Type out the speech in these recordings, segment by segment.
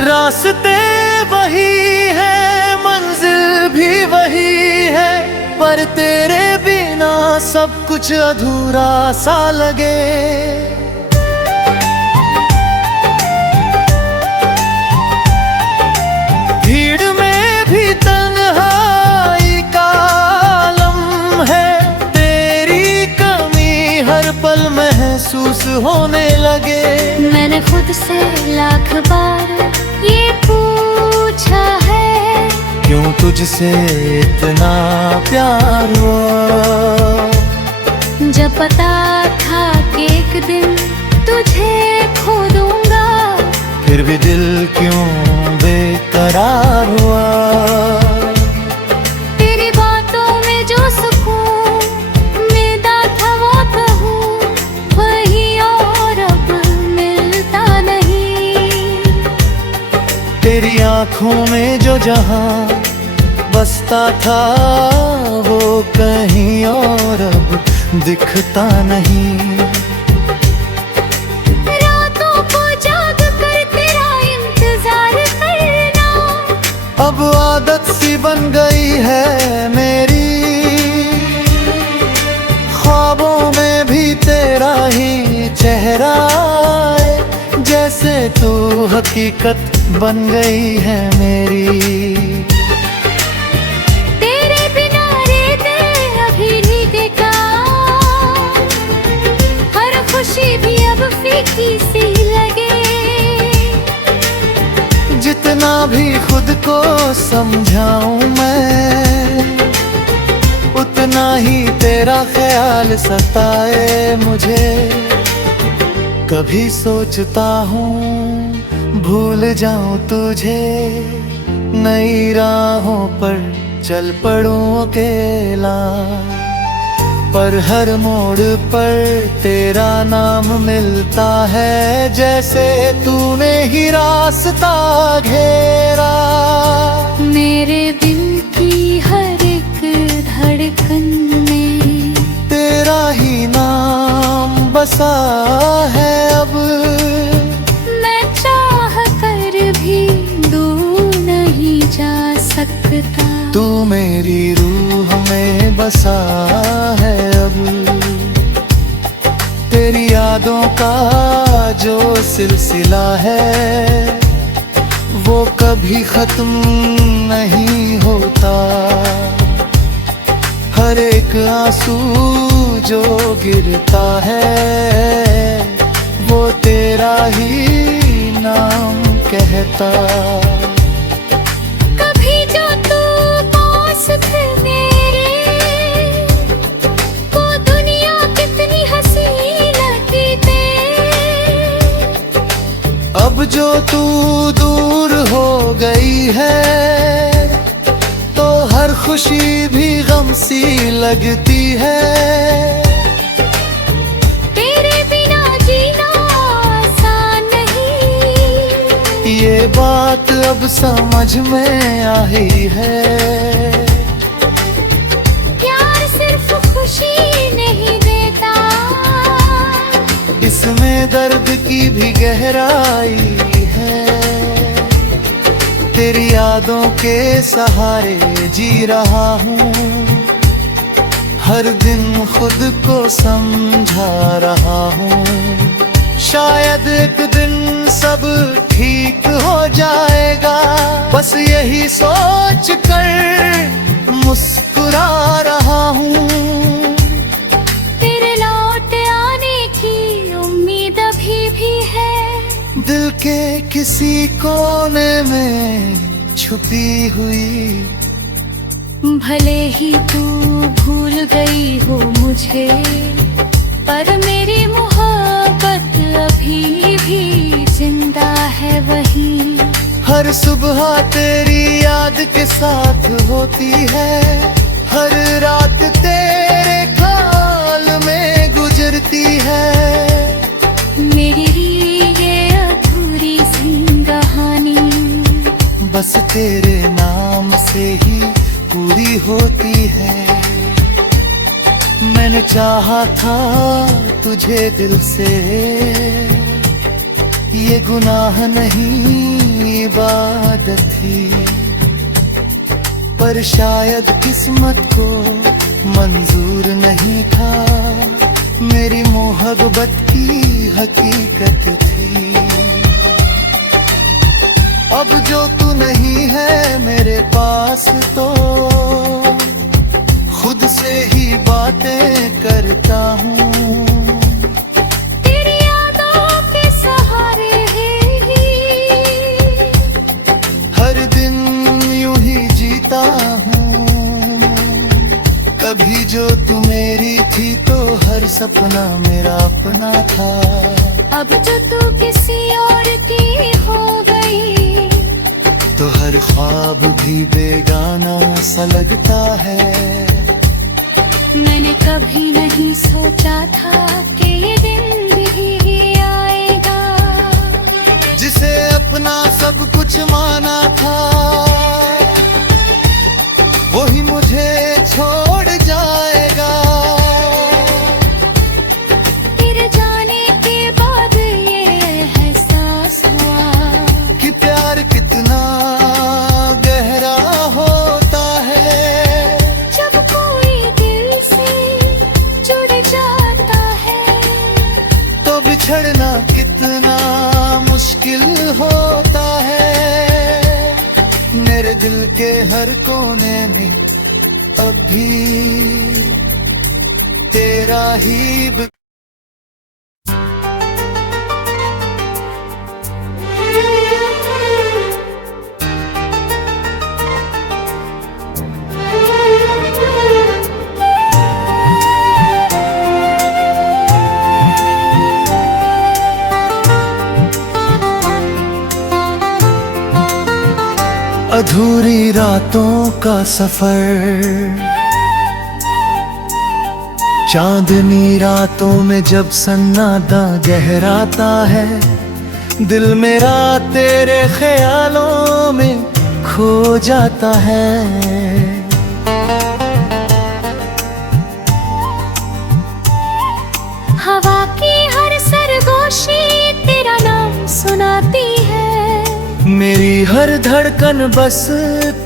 रास्ते वही है, मंजिल भी वही है, पर तेरे बिना सब कुछ अधूरा सा लगे। भीड़ में भी तन्हाई का आलम है, तेरी कमी हर पल महसूस होने लगे। मैंने खुद से लाख बार ये पूछा है, क्यों तुझसे इतना प्यार हुआ। जब पता था कि एक दिन तुझे खो दूंगा, फिर भी दिल क्यों बेकरार हुआ। तेरी बातों में जो सुकून मिलता था वो तो हूँ वही, और अब मिलता नहीं। तेरी आँखों में जो जहां बसता था वो कहीं और अब दिखता नहीं। रातों को जाग कर तेरा इंतजार करना अब आदत सी बन गई है मेरी। ख्वाबों में भी तेरा ही चेहरा है, जैसे तू हकीकत बन गई है मेरी। तेरे बिना रेत अभी नहीं देखा, हर खुशी भी अब फीकी सी लगे। जितना भी खुद को समझाऊं मैं, उतना ही तेरा ख्याल सताए मुझे। कभी सोचता हूँ भूल जाऊं तुझे, नई राहों पर चल पड़ूं अकेला, पर हर मोड़ पर तेरा नाम मिलता है, जैसे तूने ही रास्ता घेरा। मेरे दिल की हर एक धड़कन में तेरा ही नाम बसा है अब। मैं चाह कर भी दूर नहीं जा सकता। तू मेरी रूह में बसा है अब। तेरी यादों का जो सिलसिला है वो कभी खत्म नहीं होता। हर एक आंसू जो गिरता है वो तेरा ही नाम कहता। कभी जो तू पास थे मेरे, वो दुनिया कितनी हंसी लगती थी। अब जो तू दूर हो गई है तो हर खुशी भी गम सी लगती है। तेरे बिना जीना आसान नहीं, ये बात अब समझ में आई है। प्यार सिर्फ खुशी नहीं देता, इसमें दर्द की भी गहराई है। तेरी यादों के सहारे जी रहा हूँ, हर दिन खुद को समझा रहा हूँ। शायद एक दिन सब ठीक हो जाएगा, बस यही सोच कर मुस्कुरा रहा हूँ। तेरे लौट आने की उम्मीद अभी भी है, दिल के किसी कोने में छुपी हुई। भले ही तू भूल गई हो मुझे, पर मेरी मोहब्बत अभी भी जिंदा है वही। हर सुबह तेरी याद के साथ होती है, हर रात तेरे ख्याल में गुजरती है। मेरी ये अधूरी सी कहानी बस तेरे नाम से ही पूरी होती है। मैंने चाहा था तुझे दिल से, ये गुनाह नहीं इबादत थी, पर शायद किस्मत को मंजूर नहीं था, मेरी मोहब्बत की हकीकत थी। अब जो तू नहीं है मेरे पास तो खुद से ही बातें करता हूँ, तेरी यादों के सहारे ही हर दिन यूं ही जीता हूँ। कभी जो तू मेरी थी तो हर सपना मेरा अपना था, अब जो तू किसी और की हो गई तो हर ख्वाब भी बेगाना सा लगता है। मैंने कभी नहीं सोचा था कि ये दिन भी आएगा, जिसे अपना सब कुछ माना था वही मुझे छोड़ जाएगा। तेरे जाने के बाद ये एहसास हुआ कि प्यार कितना गहरा होता है, जब कोई दिल से जुड़ जाता है, तो बिछड़ना कितना मुश्किल होता है। मेरे दिल के हर कोने में अब भी तेरा ही अधूरी रातों का सफर, चांदनी रातों में जब सन्नाटा गहराता है, दिल मेरा तेरे ख्यालों में खो जाता है। हवा की हर सरगोशी तेरा नाम सुनाती है, मेरी हर धड़कन बस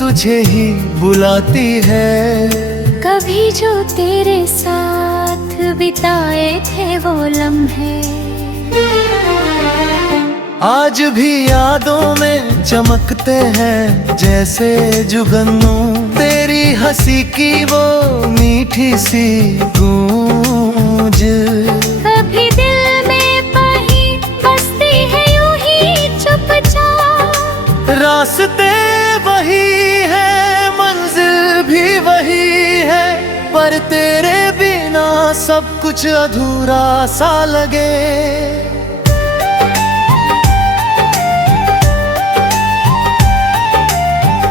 तुझे ही बुलाती है। कभी जो तेरे साथ बिताए थे वो लम्हे आज भी यादों में चमकते हैं जैसे जुगनू, तेरी हंसी की वो मीठी सी गूंज कभी दिल में बही बसती है यूं ही चुपचाप। रास्ते वही है, मंजिल भी वही है, पर तेरे बिना सब कुछ अधूरा सा लगे।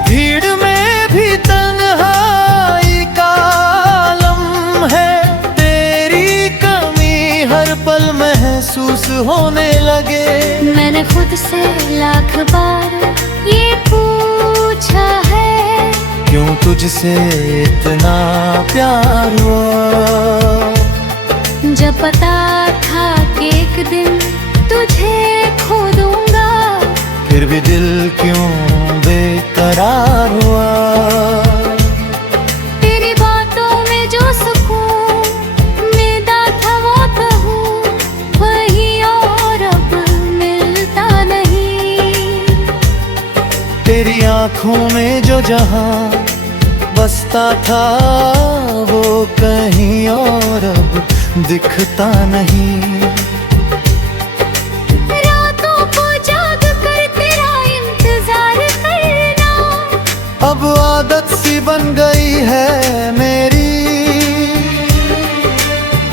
भीड़ में भी तन्हाई का आलम है, तेरी कमी हर पल महसूस होने लगे। मैंने खुद से लाख बार ये पूछा है, क्यों तुझसे इतना प्यार हुआ, जब पता था कि एक दिन तुझे खो दूंगा, फिर भी दिल क्यों बेकरार हुआ। तेरी बातों में जो सुकून मिलता था वो कहूँ वही और अब मिलता नहीं। तेरी आंखों में जो जहां बसता था वो कहीं और अब दिखता नहीं। रातों को जाग कर तेरा इंतजार करना अब आदत सी बन गई है मेरी,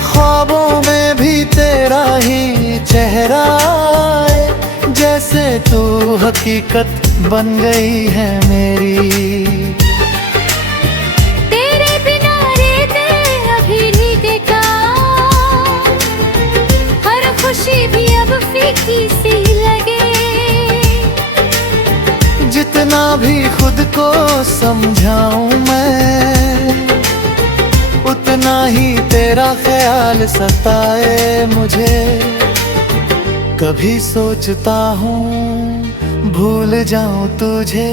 ख्वाबों में भी तेरा ही चेहरा है, जैसे तू हकीकत बन गई है मेरी। तेरे बिना रेत अभी भीगेगा, हर खुशी भी अब फीकी सी लगे। जितना भी खुद को समझाऊं मैं, उतना ही तेरा ख्याल सताए मुझे। कभी सोचता हूँ भूल जाऊं तुझे,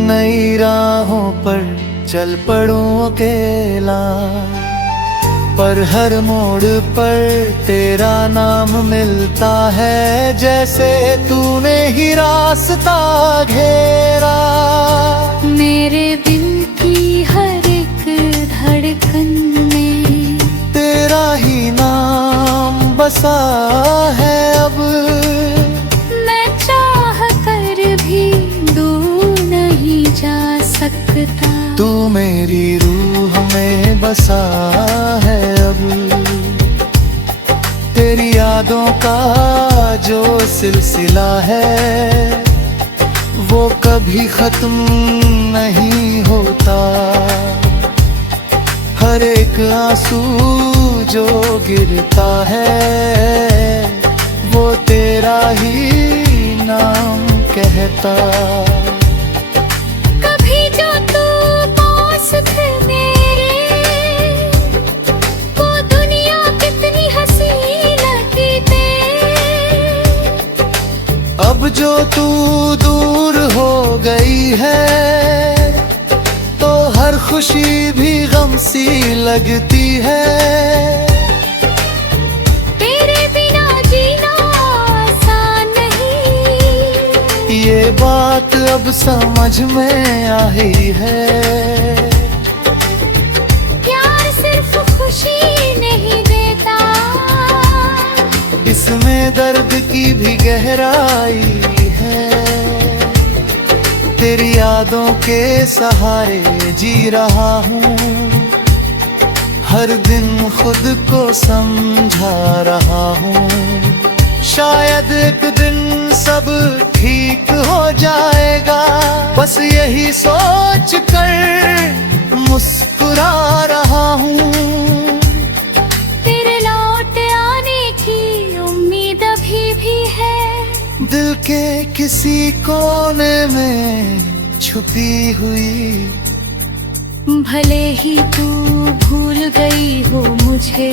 नई राहों पर चल पड़ूं अकेला, पर हर मोड़ पर तेरा नाम मिलता है, जैसे तूने ही रास्ता घेरा। मेरे दिल की हर एक धड़कन में तेरा ही नाम बसा है अब, मैं चाह कर भी दूर नहीं जा सकता। तू मेरी रूह में बसा है अब, तेरी यादों का जो सिलसिला है वो कभी खत्म नहीं होता। हर एक आंसू जो गिरता है वो तेरा ही नाम कहता। कभी जो तू पास थे मेरे, वो दुनिया कितनी हंसी लगती थी। अब जो तू दूर हो गई है तो हर खुशी भी गम सी लगती है। तेरे बिना जीना आसान नहीं, ये बात अब समझ में आई है। प्यार सिर्फ खुशी नहीं देता, इसमें दर्द की भी गहराई है। तेरी यादों के सहारे जी रहा हूँ, हर दिन खुद को समझा रहा हूँ। शायद एक दिन सब ठीक हो जाएगा, बस यही सोच कर मुस्कुरा रहा हूँ। तेरे लौट आने की उम्मीद अभी भी है, दिल के किसी कोने में छुपी हुई। भले ही तू भूल गई हो मुझे,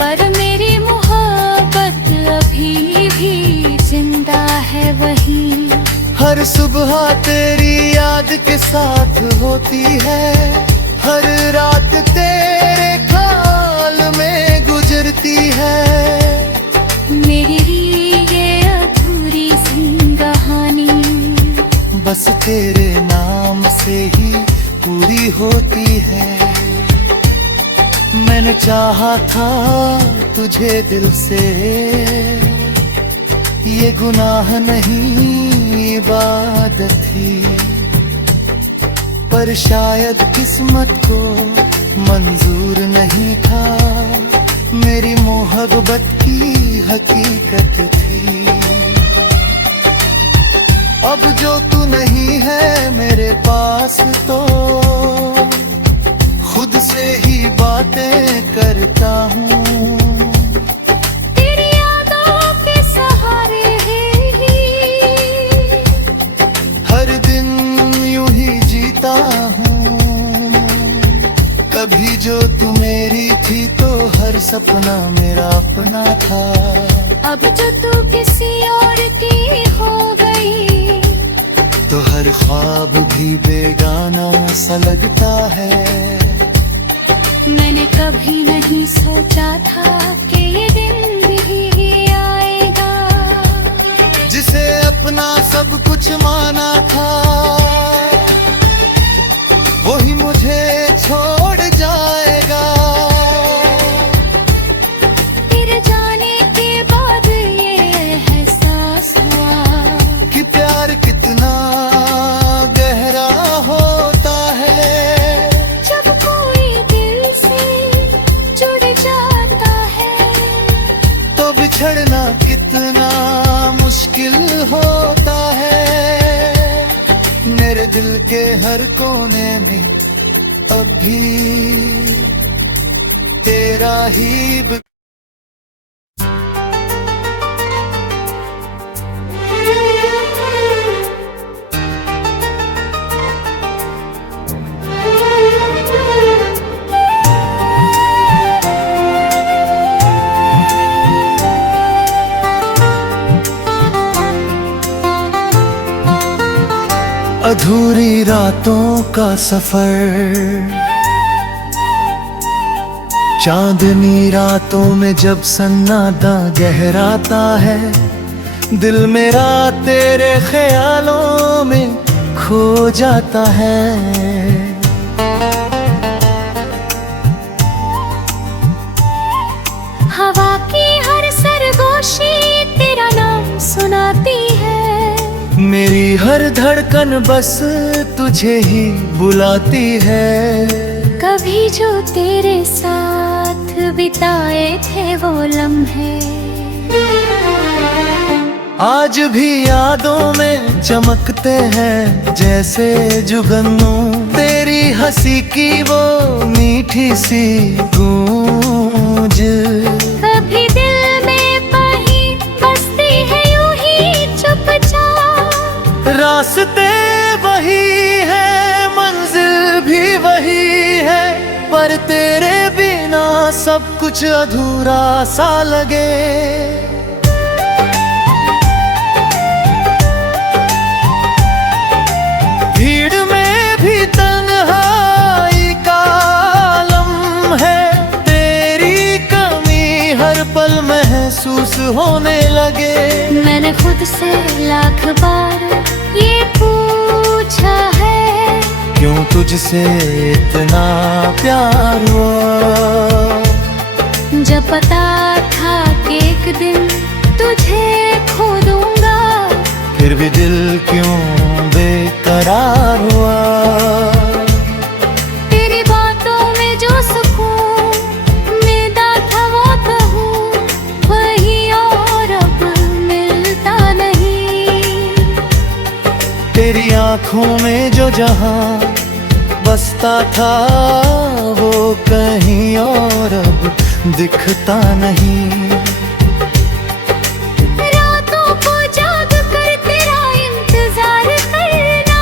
पर मेरी मोहब्बत अभी भी जिंदा है वहीं। हर सुबह तेरी याद के साथ होती है, हर रात तेरे ख्याल में गुजरती है। मेरी ये अधूरी सी कहानी बस तेरे नाम से ही पूरी होती है। मैंने चाहा था तुझे दिल से, ये गुनाह नहीं इबादत थी, पर शायद किस्मत को मंजूर नहीं था। मेरी मोहब्बत की हकीकत थी। अब जो तू नहीं है मेरे पास तो खुद से ही बातें करता हूँ। तेरी यादों के सहारे ही हर दिन यूं ही जीता हूँ। कभी जो तू मेरी थी तो हर सपना मेरा अपना था। अब जो तू किसी और की हो गई, तो हर ख्वाब भी बेगाना सा लगता है। मैंने कभी नहीं सोचा था कि ये दिन भी आएगा, जिसे अपना सब कुछ माना था वही मुझे छोड़ जाएगा। तेरे जाने के बाद ये एहसास हुआ कि प्यार कितना गहरा होता है। जब कोई दिल से जुड़ जाता है, तो बिछड़ना कितना मुश्किल होता है। मेरे दिल के हर कोने में अभी तेरा ही अधूरी रातों का सफर, चांदनी रातों में जब सन्नाटा गहराता है, दिल मेरा तेरे ख्यालों में खो जाता है। हवा की हर सरगोशी तेरा नाम सुनाती है, मेरी हर धड़कन बस तुझे ही बुलाती है। कभी जो तेरे साथ बिताए थे वो लम्हे आज भी यादों में चमकते हैं जैसे जुगनू, तेरी हंसी की वो मीठी सी गूंज। कभी दिल में कहीं बसती है यूं ही चुपचाप, रास्ते वही है मंजिल भी वही है, पर तेरे बिना सब कुछ अधूरा सा लगे। भीड़ में भी तन्हाई का आलम है, तेरी कमी हर पल महसूस होने लगे। मैंने खुद से लाख बार ये पूछा है, क्यों तुझसे इतना प्यार हुआ। जब पता था कि एक दिन तुझे खो दूंगा, फिर भी दिल क्यों बेकरार हुआ। तेरी बातों में जो सुकून मिलता था वो कहूँ, वही और अब मिलता नहीं। तेरी आंखों में जो जहां बसता था वो कहीं और अब दिखता नहीं। रातों को जाग कर तेरा इंतजार करना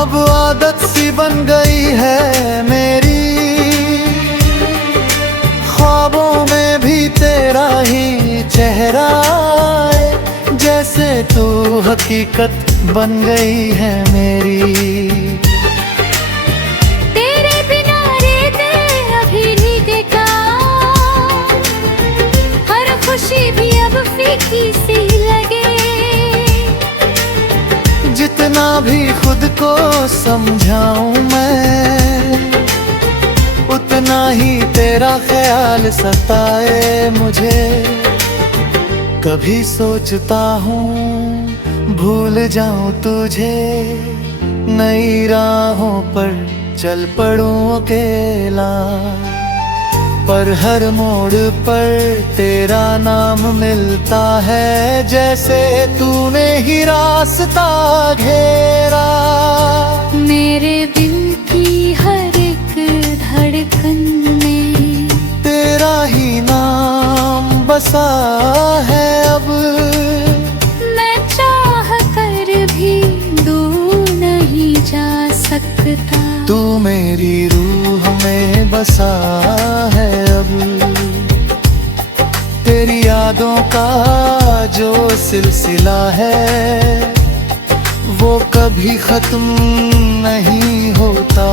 अब आदत सी बन गई है मेरी, ख्वाबों में भी तेरा ही चेहरा है, जैसे तू हकीकत बन गई है मेरी। तेरे बिना रेते अभी भीगेगा, हर खुशी भी अब फीकी सी लगे। जितना भी खुद को समझाऊं मैं, उतना ही तेरा ख्याल सताए मुझे। कभी सोचता हूँ भूल जाऊं तुझे, नई राहों पर चल पड़ूं अकेला, पर हर मोड़ पर तेरा नाम मिलता है, जैसे तूने ही रास्ता घेरा। मेरे दिल की हर एक धड़कन में तेरा ही नाम बसा है अब, मैं चाह कर भी दूर नहीं जा सकता। तू मेरी रूह में बसा है अब। तेरी यादों का जो सिलसिला है वो कभी खत्म नहीं होता,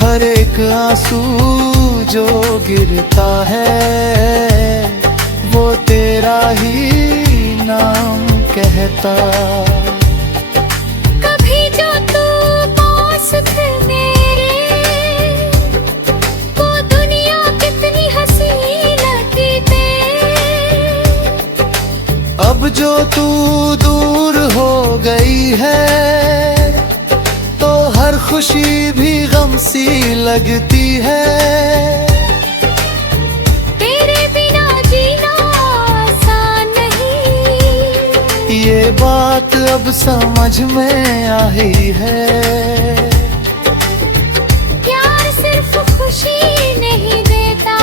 हर एक आंसू जो गिरता है वो तेरा ही नाम कहता। कभी जो तू पास थे मेरे, वो दुनिया कितनी हंसी लगती थी। अब जो तू दूर हो गई है तो हर खुशी भी गम सी लगती है। तेरे बिना जीना आसान नहीं, ये बात अब समझ में आई है। प्यार सिर्फ खुशी नहीं देता,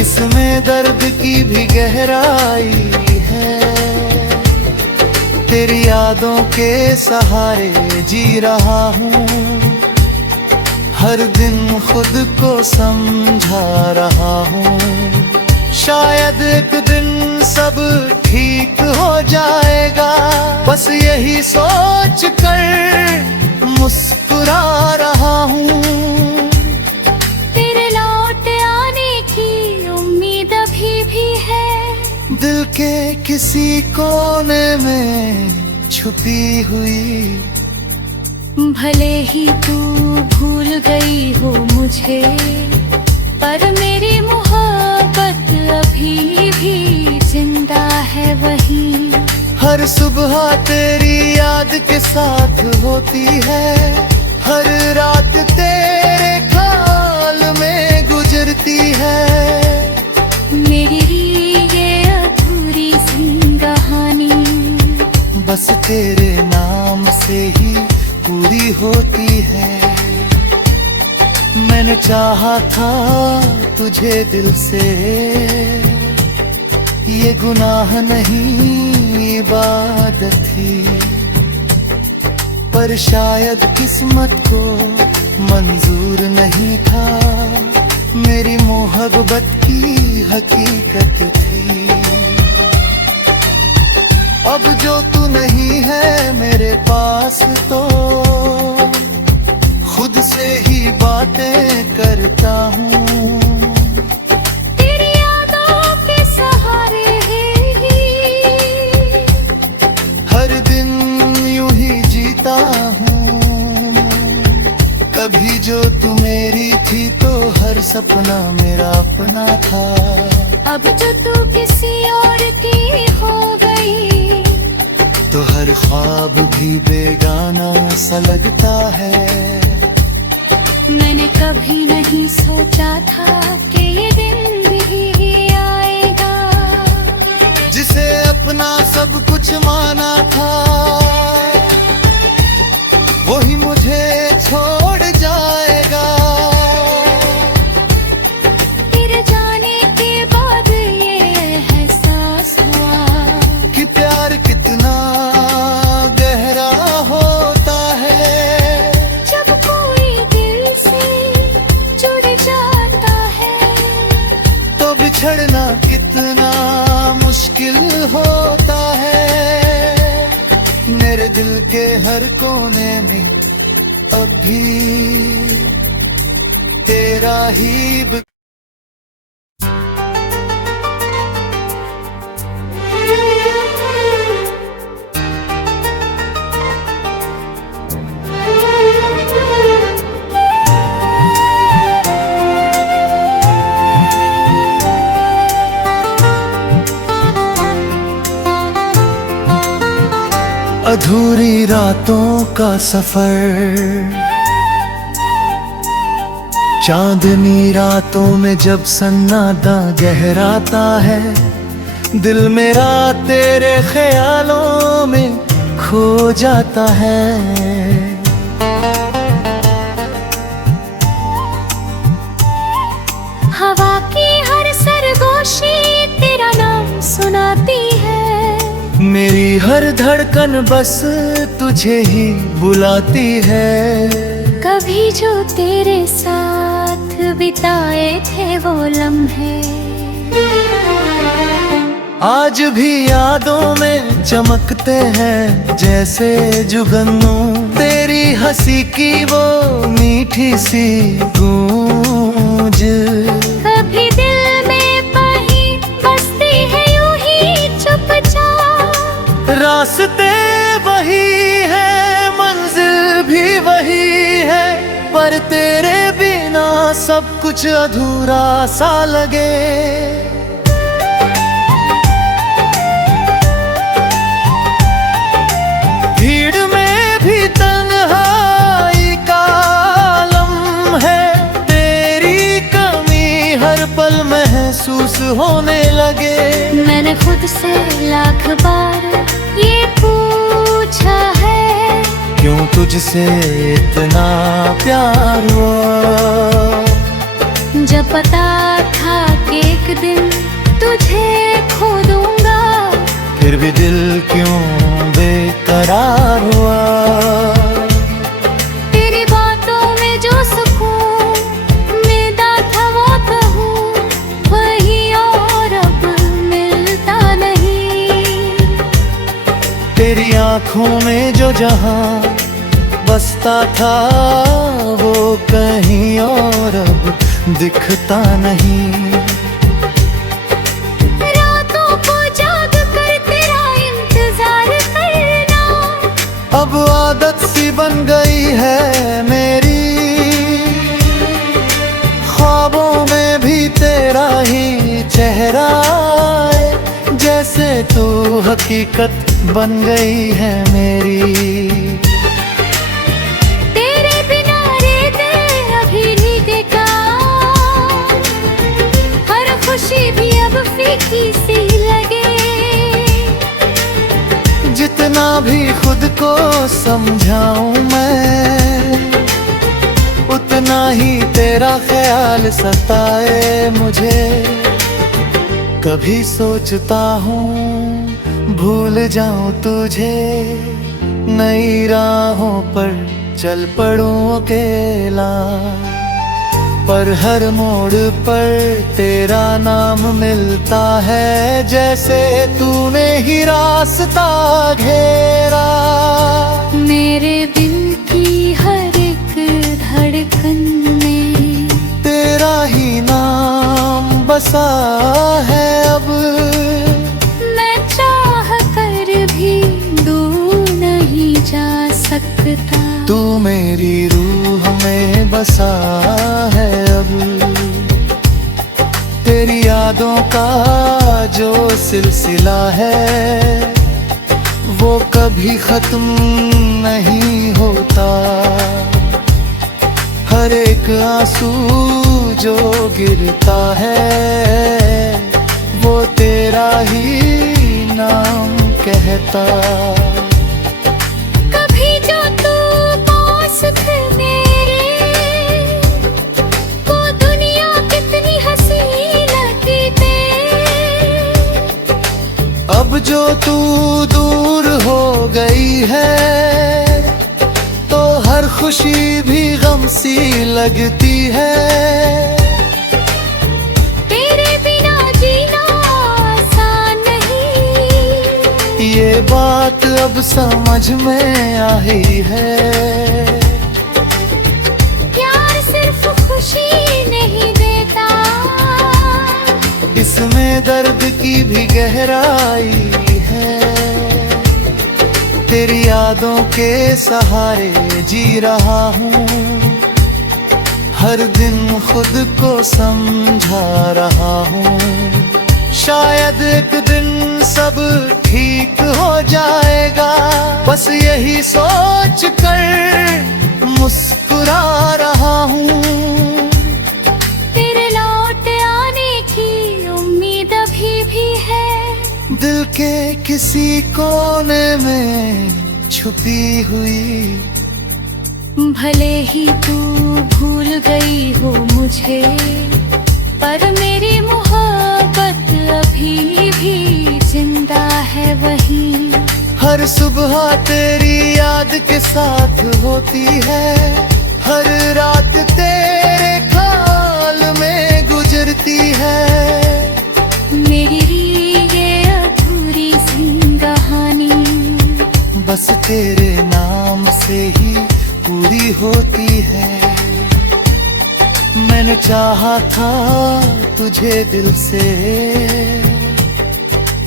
इसमें दर्द की भी गहराई है। तेरी यादों के सहारे जी रहा हूँ, हर दिन खुद को समझा रहा हूँ। शायद एक दिन सब ठीक हो जाएगा। बस यही सोच कर मुस्कुरा रहा हूँ। तेरे लौट आने की उम्मीद अभी भी है, दिल के किसी कोने में छुपी हुई। भले ही तू भूल गई हो मुझे, पर मेरी मोहब्बत अभी भी जिंदा है वहीं। हर सुबह तेरी याद के साथ होती है, हर रात तेरे ख्याल में गुजरती है। मेरी ये अधूरी सी कहानी बस तेरे नाम से ही पूरी होती है। मैंने चाहा था तुझे दिल से, ये गुनाह नहीं इबादत थी, पर शायद किस्मत को मंजूर नहीं था। मेरी मोहब्बत की हकीकत थी। अब जो तू नहीं है मेरे पास, तो खुद से ही बातें करता हूँ। तेरी यादों के सहारे ही हर दिन यूं ही जीता हूँ। कभी जो तू मेरी थी तो हर सपना मेरा अपना था। अब जो तू किसी और की हो गई, तो हर ख्वाब भी बेगाना सा लगता है। मैंने कभी नहीं सोचा था कि ये दिन भी आएगा, जिसे अपना सब कुछ माना था, वही मुझे छोड़ जाएगा। तेरे जाने के बाद ये एहसास हुआ कि प्यार कितना गहरा होता है। जब कोई दिल से जुड़ जाता है, तो बिछड़ना कितना मुश्किल होता है। मेरे दिल के हर कोने में अभी तेरा ही अधूरी रातों का सफर। चांदनी रातों में जब सन्नाटा गहराता है, दिल मेरा तेरे ख्यालों में खो जाता है। हवा की हर सरगोशी तेरा नाम सुनाती है। मेरी हर धड़कन बस तुझे ही बुलाती है। कभी जो तेरे साथ बिताए थे वो लम्हे, आज भी यादों में चमकते हैं जैसे जुगनू। तेरी हंसी की वो मीठी सी गूंज, कभी दिल में बही बसती है यूं ही चुपचाप। रास्ते वही है, मंजिल भी वही है, पर तेरे बिना सब कुछ अधूरा सा लगे। भीड़ में भी तन्हाई का आलम है, तेरी कमी हर पल महसूस होने लगे। मैंने खुद से लाख बार ये पूछा है, क्यों तुझसे इतना प्यार हुआ। जब पता था कि एक दिन तुझे खो दूंगा, फिर भी दिल क्यों बेकरार हुआ। तेरी बातों में जो सुकून मिलता था वो कहूँ वही, और अब मिलता नहीं। तेरी आंखों में जो जहां बसता था वो कहीं और अब दिखता नहीं। रातों को जाग कर तेरा इंतजार करना अब आदत सी बन गई है मेरी, ख्वाबों में भी तेरा ही चेहरा है, जैसे तू हकीकत बन गई है मेरी। तेरे बिना रेत अभी भीगेगा, हर खुशी भी अब फीकी सी लगे। जितना भी खुद को समझाऊं मैं, उतना ही तेरा ख्याल सताए मुझे। कभी सोचता हूँ भूल जाऊं तुझे, नई राहों पर चल पड़ूं अकेला, पर हर मोड़ पर तेरा नाम मिलता है, जैसे तूने ही रास्ता घेरा। मेरे दिल की हर एक धड़कन में तेरा ही नाम बसा है अब, मैं चाह कर भी दूर नहीं जा सकता। तू मेरी रूह में बसा है अब। तेरी यादों का जो सिलसिला है वो कभी खत्म नहीं होता। हर एक आंसू जो गिरता है वो तेरा ही नाम कहता। कभी जो तू पास थे मेरे, वो दुनिया कितनी हंसी लगती थी। अब जो तू दूर हो गई है तो हर खुशी भी गम सी लगती है। तेरे बिना जीना आसान नहीं, ये बात अब समझ में आई है। प्यार सिर्फ खुशी नहीं देता, इसमें दर्द की भी गहराई है। तेरी यादों के सहारे जी रहा हूँ, हर दिन खुद को समझा रहा हूँ। शायद एक दिन सब ठीक हो जाएगा, बस यही सोच कर मुस्कुरा रहा हूँ। तेरे लौट आने की उम्मीद अभी भी है, दिल के किसी कोने में छुपी हुई। भले ही तू भूल गई हो मुझे, पर मेरी मोहब्बत अभी भी जिंदा है वहीं। हर सुबह तेरी याद के साथ होती है, हर रात तेरे ख्याल में गुजरती है। मेरी ये अधूरी सी कहानी बस तेरे नाम से ही पूरी होती है। मैंने चाहा था तुझे दिल से,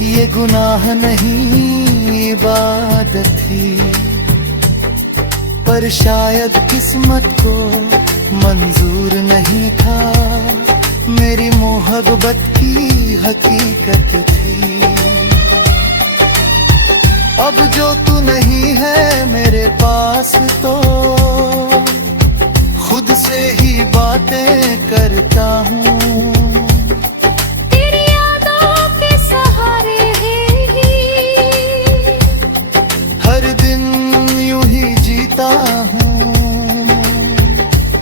ये गुनाह नहीं इबादत थी, पर शायद किस्मत को मंजूर नहीं था। मेरी मोहब्बत की हकीकत थी। अब जो तू नहीं है मेरे पास तो खुद से ही बातें करता हूँ। तेरी यादों के सहारे ही हर दिन यूं ही जीता हूँ।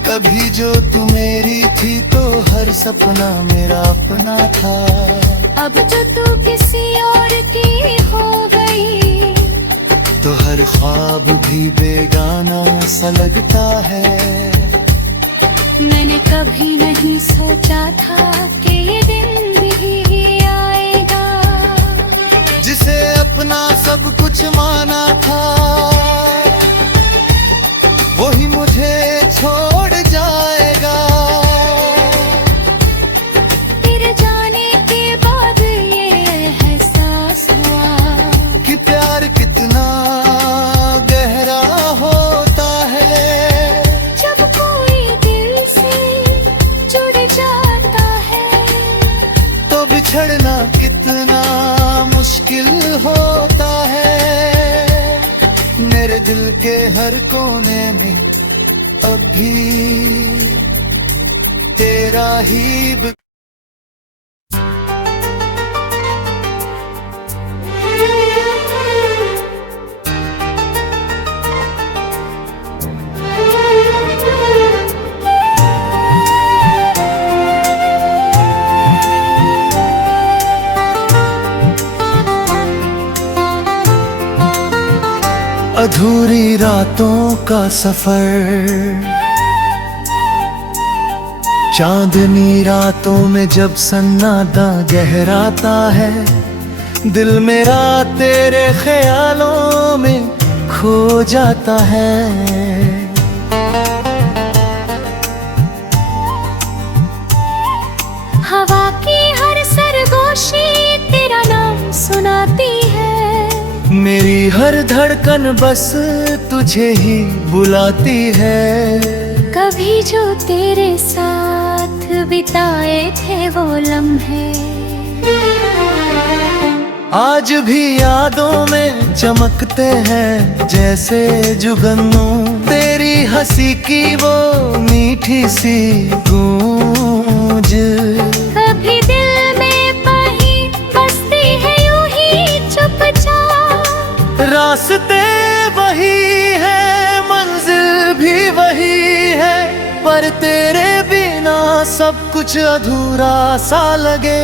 कभी जो तू मेरी थी तो हर सपना मेरा अपना था। अब जो तू किसी और की हो गई, तो हर ख्वाब भी बेगाना सा लगता है। मैंने कभी नहीं सोचा था कि ये दिन भी आएगा, जिसे अपना सब कुछ माना दिल के हर कोने में अब भी तेरा ही अधूरी रातों का सफर, चांदनी रातों में जब सन्नाटा गहराता है, दिल मेरा तेरे ख्यालों में खो जाता है। हवा की हर सरगोशी तेरा नाम सुनाती है, मेरी हर धड़कन बस तुझे ही बुलाती है। कभी जो तेरे साथ बिताए थे वो लम्हे आज भी यादों में चमकते हैं जैसे जुगनू, तेरी हंसी की वो मीठी सी गूंज। कभी दिल में बही बसती है यूं ही चुपचाप, रास्ते वही है मंजिल भी वही है, पर तेरे बिना सब कुछ अधूरा सा लगे।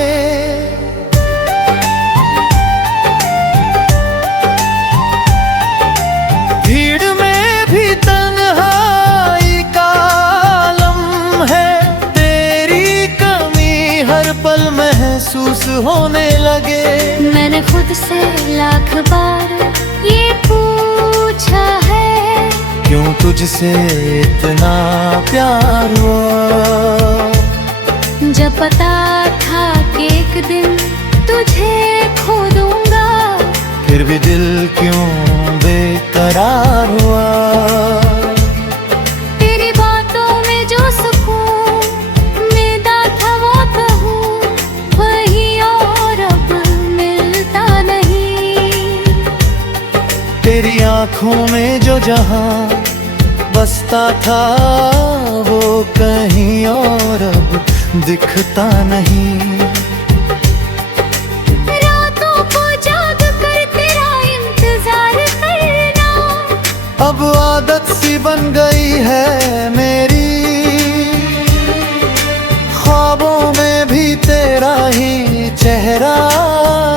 भीड़ में भी तन्हाई का आलम है, तेरी कमी हर पल महसूस होने लगे। मैंने खुद से लाख बार ये पूछा है, क्यों तुझसे इतना प्यार हुआ। जब पता था कि एक दिन तुझे खो दूंगा, फिर भी दिल क्यों बेकरार हुआ। तेरी बातों में जो सुकून मिलता था वो कहूँ वही, और अब मिलता नहीं। तेरी आँखों में जो जहां बसता था वो कहीं और अब दिखता नहीं। रातों को जाग कर तेरा इंतजार करना अब आदत सी बन गई है मेरी, ख्वाबों में भी तेरा ही चेहरा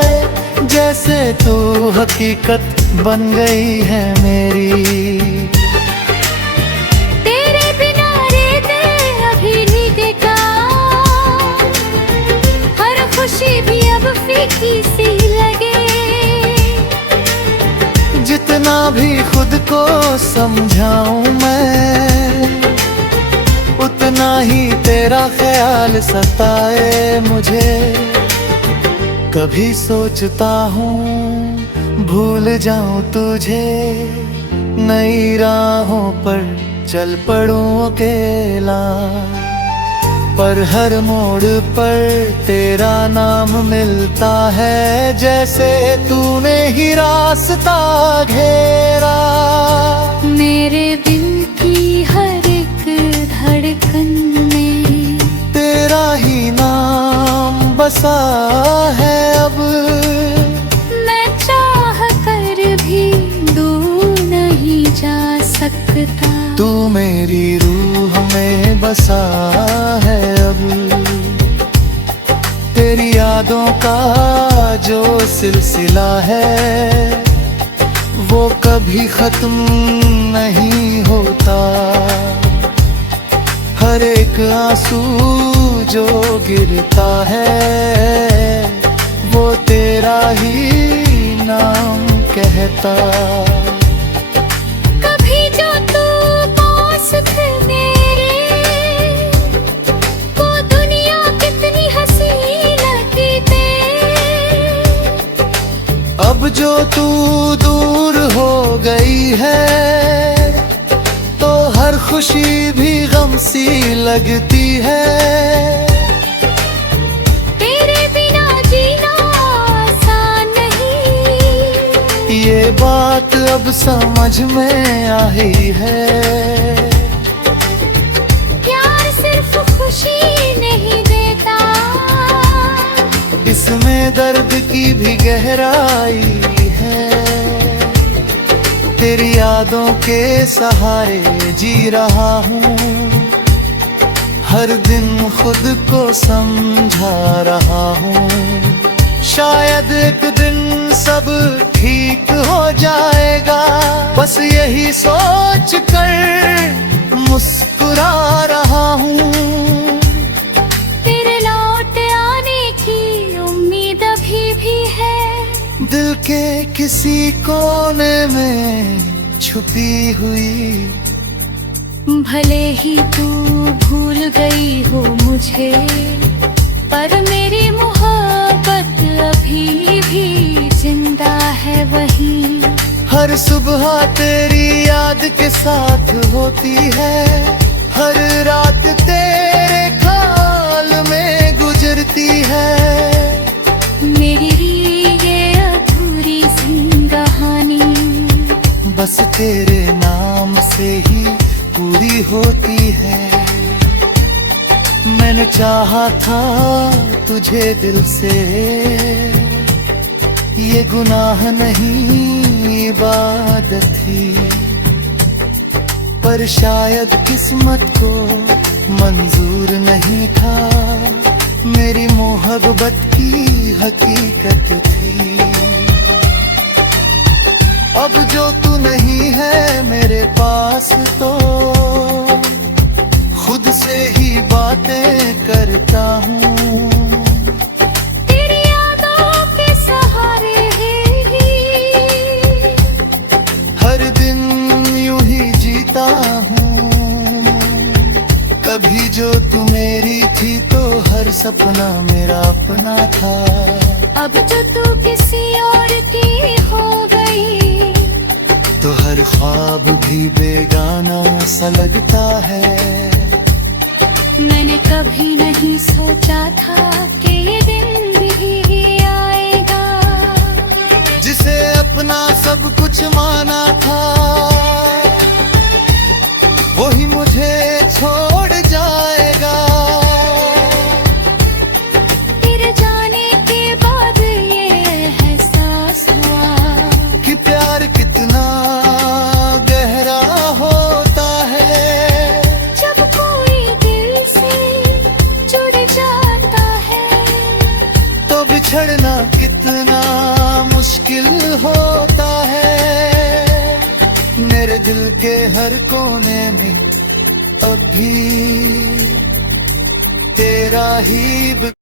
है, जैसे तू हकीकत बन गई है मेरी। तेरे बिना रेत अभी भीगेगा, हर खुशी भी अब फीकी सी लगे। जितना भी खुद को समझाऊं मैं, उतना ही तेरा ख्याल सताए मुझे। कभी सोचता हूँ भूल जाऊं तुझे, नई राहों पर चल पड़ूं अकेला, पर हर मोड़ पर तेरा नाम मिलता है, जैसे तूने ही रास्ता घेरा। मेरे दिल की हर एक धड़कन में तेरा ही नाम बसा है अब, मैं चाह कर भी दूर नहीं जा सकता। तू मेरी रूह में बसा है अब। तेरी यादों का जो सिलसिला है वो कभी खत्म नहीं होता, हर एक आंसू जो गिरता है वो तेरा ही नाम कहता। कभी जो तू पास थे मेरे, वो दुनिया कितनी हंसी लगती थी। अब जो तू दूर हो गई है तो हर खुशी भी गम सी लगती है। तेरे बिना जीना आसान नहीं, ये बात अब समझ में आई है, प्यार सिर्फ खुशी नहीं देता, इसमें दर्द की भी गहराई है। तेरी यादों के सहारे जी रहा हूँ, हर दिन खुद को समझा रहा हूँ। शायद एक दिन सब ठीक हो जाएगा, बस यही सोच कर मुस्कुरा रहा हूँ। तेरे लौट आने की उम्मीद अभी भी है, दिल के किसी कोने में छुपी हुई। भले ही तू भूल गई हो मुझे, पर मेरी मोहब्बत अभी भी जिंदा है वही। हर सुबह तेरी याद के साथ होती है, हर रात तेरे ख्याल में गुजरती है। मेरी ये अधूरी सी कहानी बस तेरे नाम से ही पूरी होती है। मैंने चाहा था तुझे दिल से, ये गुनाह नहीं इबादत थी, पर शायद किस्मत को मंजूर नहीं था। मेरी मोहब्बत की हकीकत थी। अब जो तू नहीं है मेरे पास, तो खुद से ही बातें करता हूँ। तेरी यादों के सहारे ही हर दिन यूं ही जीता हूँ। कभी जो तू मेरी थी, तो हर सपना मेरा अपना था। अब जो तू किसी और की हो गई, तो हर ख्वाब भी बेगाना सा लगता है। मैंने कभी नहीं सोचा था कि ये दिन भी आएगा, जिसे अपना सब कुछ माना था, वही मुझे छोड़ जाएगा। तेरे जाने के बाद ये एहसास हुआ कि प्यार कितना गहरा होता है। जब कोई दिल से जुड़ जाता है, तो बिछड़ना कितना मुश्किल होता है। मेरे दिल के हर कोने में अभी तेरा ही